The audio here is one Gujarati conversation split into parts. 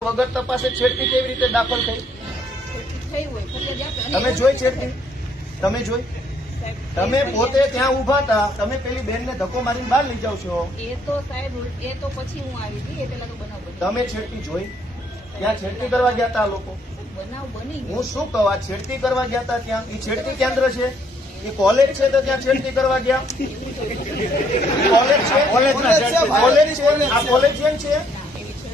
વગર તપાસે છેડતી કેવી રીતે દાખલ થઈ? તમે જોઈ છેડતી? તમે જોઈ? તમે પોતે ત્યાં ઊભા હતા તમે પેલી બેનને ધક્કો મારીને બહાર લઈ જાવ છો. એ તો સાહેબ એ તો પછી હું આવી હતી એ પેલા તો બનાવ તમે છેડતી જોઈ? ત્યાં છેડતી કરવા ગયા હતા લોકો? બનાવ બની હું શું કહું આ છેડતી કરવા ગયા હતા ત્યાં? એ છેડતી કેન્દ્ર છે? એ કોલેજ છે તો ત્યાં છેડતી કરવા ગયા? કોલેજ છે? કોલેજ છે આ કોલેજ ના છે?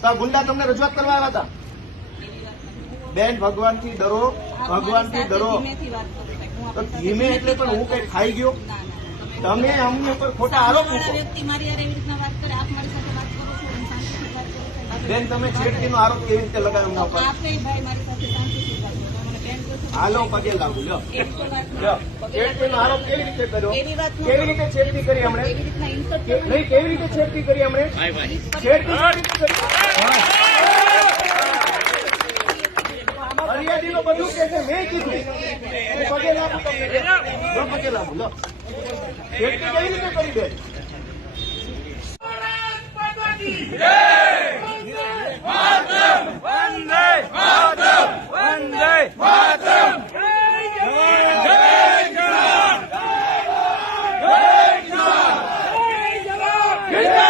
તો આ ગુંડા તમને રજૂઆત કરવા આવ્યા હતા? બેન ભગવાનથી ડરો ભગવાનથી ડરો. તો ધીમે એટલે પણ હું કઈ ખાઈ ગયો. તમે અમને કોઈ ખોટા આરોપ મૂકો. બેન તમે છેડતીનો આરોપ કેવી રીતે લગાવ્યો હાલો પગે લાગુ લ્યો. એક તો વાત લ્યો. પગે છેડતીનો આરોપ કેવી રીતે કર્યો? કેવી રીતે છેડતી કરી હમણે? નહીં કેવી રીતે છેડતી કરી હમણે? છેડતી? ફરિયાદીનો બધું કે છે મેં કીધું. પગે લાગુ લો પગે લાગુ લો છેડતી કેવી રીતે કરી બેન? ಗೆಲ್ಲ